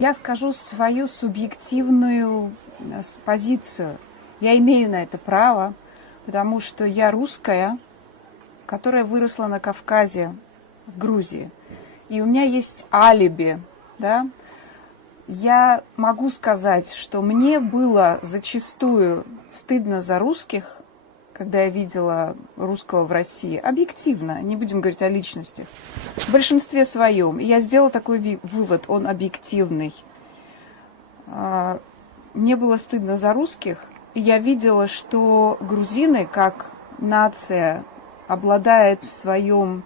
Я скажу свою субъективную позицию. Я имею на это право, потому что я русская, которая выросла на Кавказе, в Грузии. И у меня есть алиби, да. Я могу сказать, что мне было зачастую стыдно за русских, когда я видела русского в России, объективно, не будем говорить о личности, в большинстве своем. И я сделала такой вывод, он объективный. Мне было стыдно за русских, и я видела, что грузины, как нация, обладает в своем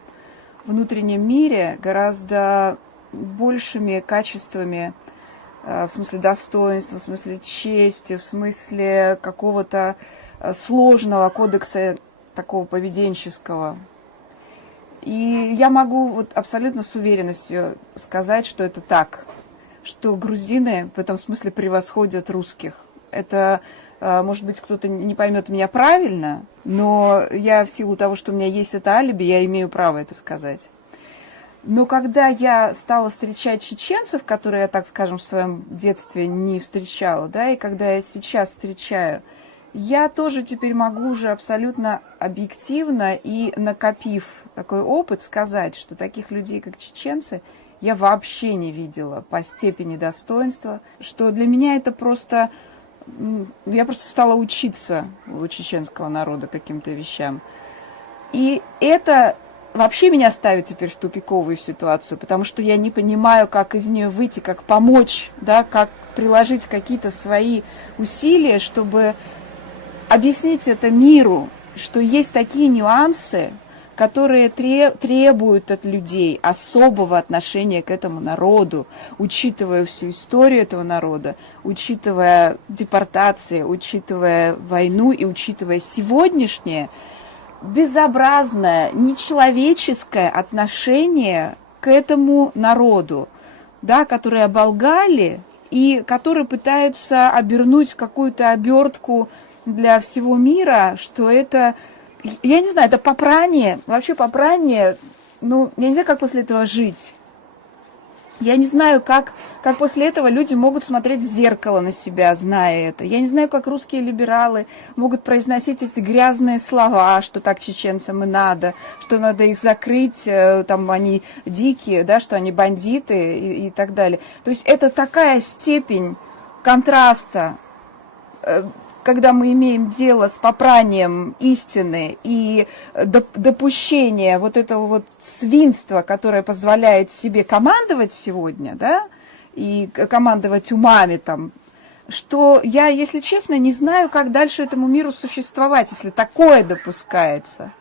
внутреннем мире гораздо большими качествами, в смысле достоинства, в смысле чести, в смысле какого-то сложного кодекса такого поведенческого. И я могу вот абсолютно с уверенностью сказать, что это так, что грузины в этом смысле превосходят русских. Это, может быть, кто-то не поймет меня правильно, но я в силу того, что у меня есть это алиби, я имею право это сказать. Но когда я стала встречать чеченцев, которые я, так скажем, в своем детстве не встречала, да, и когда я сейчас встречаю, я тоже теперь могу уже абсолютно объективно и накопив такой опыт сказать, что таких людей, как чеченцы, я вообще не видела по степени достоинства, что для меня это просто... Я просто стала учиться у чеченского народа каким-то вещам. И это вообще меня ставит теперь в тупиковую ситуацию, потому что я не понимаю, как из нее выйти, как помочь, да, как приложить какие-то свои усилия, чтобы объяснить это миру, что есть такие нюансы, которые требуют от людей особого отношения к этому народу, учитывая всю историю этого народа, учитывая депортации, учитывая войну и учитывая сегодняшнее безобразное, нечеловеческое отношение к этому народу, да, который оболгали и который пытаются обернуть в какую-то обертку для всего мира, что это... Я не знаю, это попрание, вообще попрание, ну, я не знаю, как после этого жить. Я не знаю, как после этого люди могут смотреть в зеркало на себя, зная это. Я не знаю, как русские либералы могут произносить эти грязные слова, что так чеченцам и надо, что надо их закрыть, там они дикие, да, что они бандиты и так далее. То есть это такая степень контраста, когда мы имеем дело с попранием истины и допущение вот этого вот свинства, которое позволяет себе командовать сегодня, да, и командовать умами там, что я, если честно, не знаю, как дальше этому миру существовать, если такое допускается.